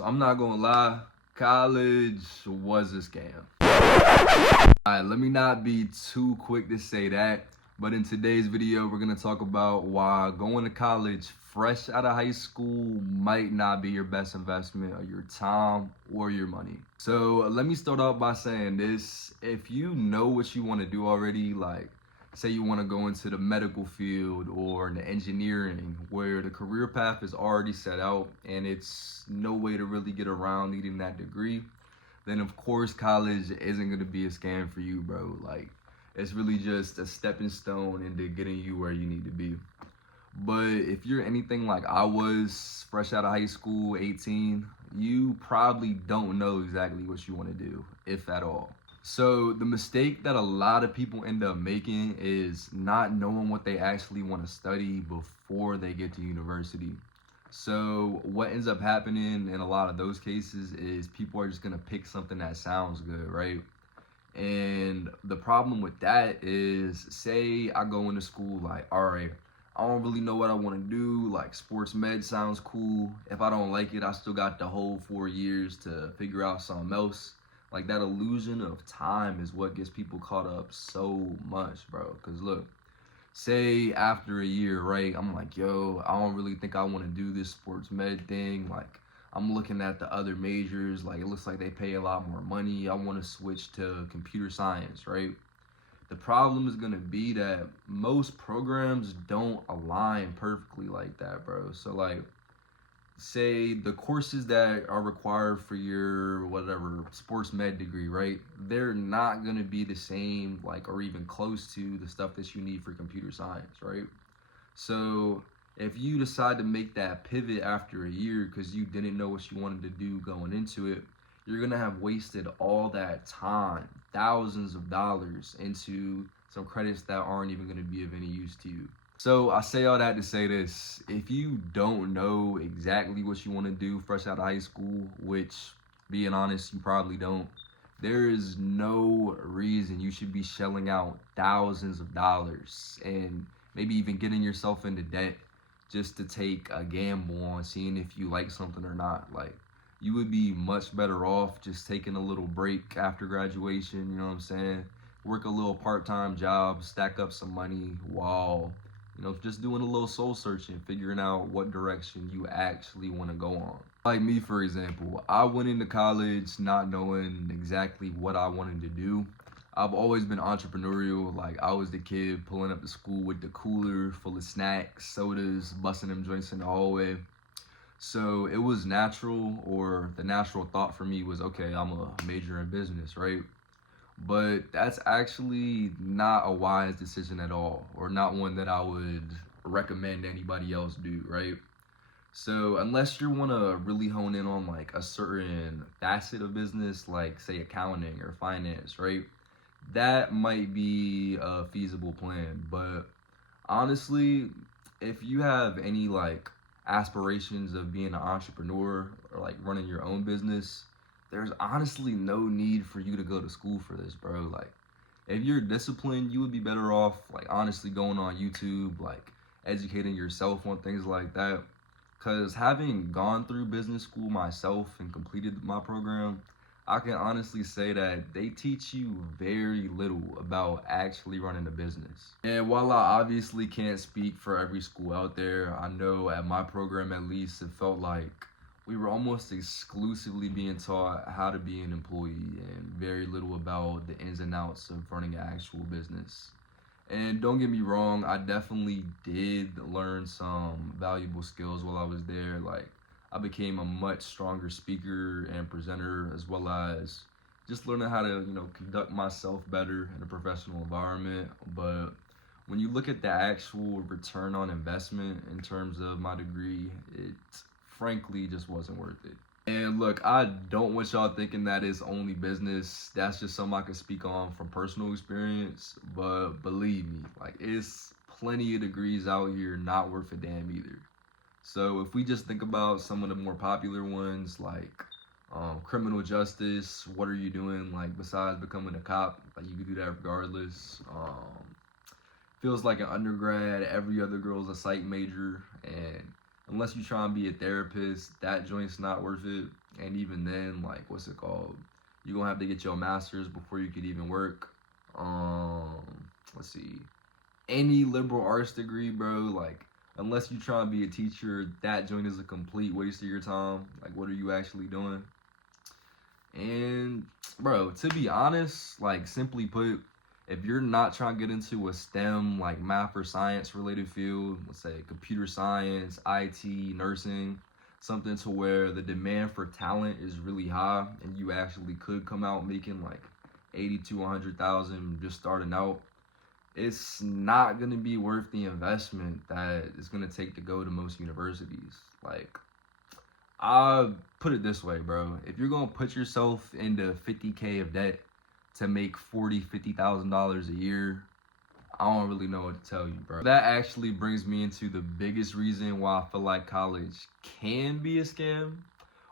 So I'm not gonna lie, college was a scam. Alright, let me not be too quick to say that, but in today's video, we're gonna talk about why going to college fresh out of high school might not be your best investment of your time or your money. So let me start off by saying this. If you know what you want to do already, like say you want to go into the medical field or the engineering where the career path is already set out and it's no way to really get around needing that degree, then of course college isn't going to be a scam for you, bro. Like, it's really just a stepping stone into getting you where you need to be. But if you're anything like I was, fresh out of high school, 18, you probably don't know exactly what you want to do, if at all. So the mistake that a lot of people end up making is not knowing what they actually want to study before they get to university. So what ends up happening in a lot of those cases is people are just gonna pick something that sounds good, right? And the problem with that is, say I go into school like, all right, I don't really know what I want to do. Like, sports med sounds cool. If I don't like it, I still got the whole 4 years to figure out something else. Like, that illusion of time is what gets people caught up so much, bro. Because look, say after a year, right, I'm like, yo, I don't really think I want to do this sports med thing. Like, I'm looking at the other majors, like it looks like they pay a lot more money. I want to switch to computer science, right? The problem is going to be that most programs don't align perfectly like that, bro. So like, say the courses that are required for your whatever sports med degree, right, they're not going to be the same, like, or even close to the stuff that you need for computer science, right? So if you decide to make that pivot after a year because you didn't know what you wanted to do going into it, you're going to have wasted all that time, thousands of dollars, into some credits that aren't even going to be of any use to you. So I say all that to say this: if you don't know exactly what you want to do fresh out of high school, which, being honest, you probably don't, there is no reason you should be shelling out thousands of dollars and maybe even getting yourself into debt just to take a gamble on seeing if you like something or not. Like, you would be much better off just taking a little break after graduation, you know what I'm saying? Work a little part-time job, stack up some money while, just doing a little soul searching, figuring out what direction you actually want to go on. Like me, for example, I went into college not knowing exactly what I wanted to do. I've always been entrepreneurial. Like, I was the kid pulling up to school with the cooler full of snacks, sodas, busting them joints in the hallway. So it was natural, or the natural thought for me was, okay, I'm a major in business, right? But that's actually not a wise decision at all, or not one that I would recommend anybody else do, right? So unless you want to really hone in on like a certain facet of business, like say accounting or finance, right? That might be a feasible plan. But honestly, if you have any like aspirations of being an entrepreneur or like running your own business, there's honestly no need for you to go to school for this, bro. Like, if you're disciplined, you would be better off, like, honestly going on YouTube, like, educating yourself on things like that. Because having gone through business school myself and completed my program, I can honestly say that they teach you very little about actually running a business. And while I obviously can't speak for every school out there, I know at my program at least, it felt like we were almost exclusively being taught how to be an employee and very little about the ins and outs of running an actual business. And don't get me wrong, I definitely did learn some valuable skills while I was there. Like, I became a much stronger speaker and presenter, as well as just learning how to, conduct myself better in a professional environment. But when you look at the actual return on investment in terms of my degree, it frankly just wasn't worth it. And look, I don't want y'all thinking that it's only business. That's just something I can speak on from personal experience. But believe me, like, it's plenty of degrees out here not worth a damn either. So if we just think about some of the more popular ones, like criminal justice, what are you doing, like, besides becoming a cop? Like, you could do that regardless. Feels like an undergrad, every other girl's a psych major, and unless you try and be a therapist, that joint's not worth it. And even then, like, what's it called? You're gonna have to get your master's before you could even work. Let's see. Any liberal arts degree, bro, like, unless you try to be a teacher, that joint is a complete waste of your time. Like, what are you actually doing? And, bro, to be honest, like, simply put, if you're not trying to get into a STEM, like math or science related field, let's say computer science, IT, nursing, something to where the demand for talent is really high and you actually could come out making like 80 to 100,000 just starting out, it's not going to be worth the investment that it's going to take to go to most universities. Like, I put it this way, bro. If you're gonna put yourself into 50K of debt to make $50,000 a year, I don't really know what to tell you, bro. That actually brings me into the biggest reason why I feel like college can be a scam,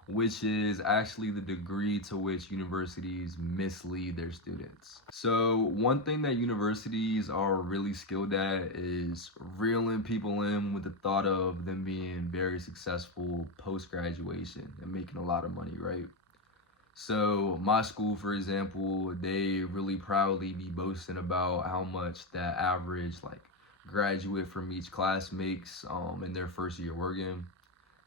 which is actually the degree to which universities mislead their students. So one thing that universities are really skilled at is reeling people in with the thought of them being very successful post-graduation and making a lot of money, right? So my school, for example, they really proudly be boasting about how much that average like graduate from each class makes in their first year working.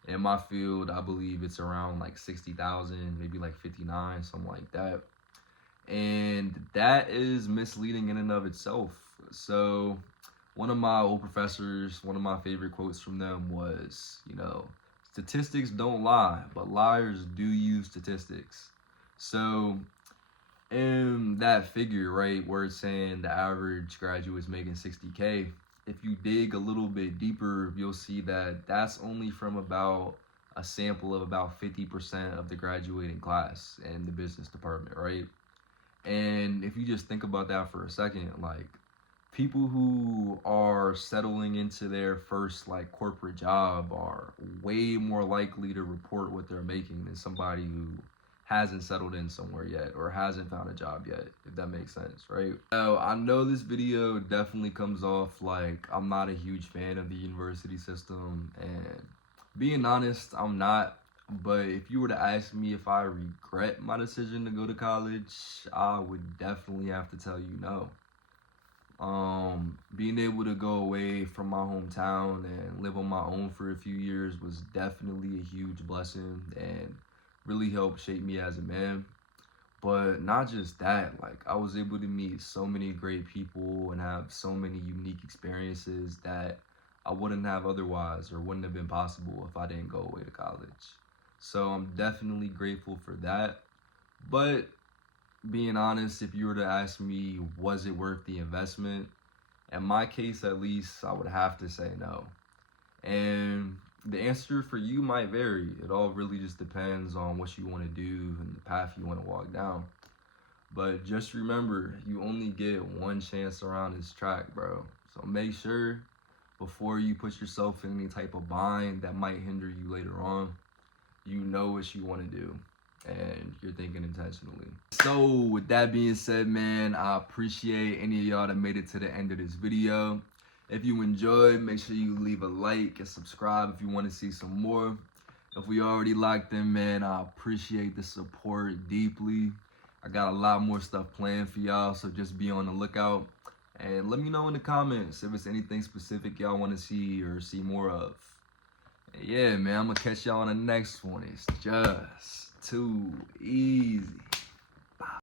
In my field, I believe it's around like 60,000, maybe like 59, something like that. And that is misleading in and of itself. So one of my old professors, one of my favorite quotes from them was, statistics don't lie, but liars do use statistics. So in that figure, right, where it's saying the average graduate is making 60K, if you dig a little bit deeper, you'll see that that's only from about a sample of about 50% of the graduating class in the business department, right? And if you just think about that for a second, like, people who are settling into their first like corporate job are way more likely to report what they're making than somebody who hasn't settled in somewhere yet or hasn't found a job yet, if that makes sense, right? Now, I know this video definitely comes off like I'm not a huge fan of the university system, and being honest, I'm not. But if you were to ask me if I regret my decision to go to college, I would definitely have to tell you no. Being able to go away from my hometown and live on my own for a few years was definitely a huge blessing and really helped shape me as a man. But not just that, like, I was able to meet so many great people and have so many unique experiences that I wouldn't have otherwise or wouldn't have been possible if I didn't go away to college. So I'm definitely grateful for that. But being honest, if you were to ask me, was it worth the investment? In my case, at least, I would have to say no. And the answer for you might vary. It all really just depends on what you want to do and the path you want to walk down. But just remember, you only get one chance around this track, bro. So make sure before you put yourself in any type of bind that might hinder you later on, you know what you want to do and you're thinking intentionally. So with that being said, man, I appreciate any of y'all that made it to the end of this video. If you enjoyed, make sure you leave a like and subscribe if you want to see some more. If we already locked in, man, I appreciate the support deeply. I got a lot more stuff planned for y'all, so just be on the lookout. And let me know in the comments if it's anything specific y'all want to see or see more of. And yeah, man, I'm going to catch y'all on the next one. It's just too easy.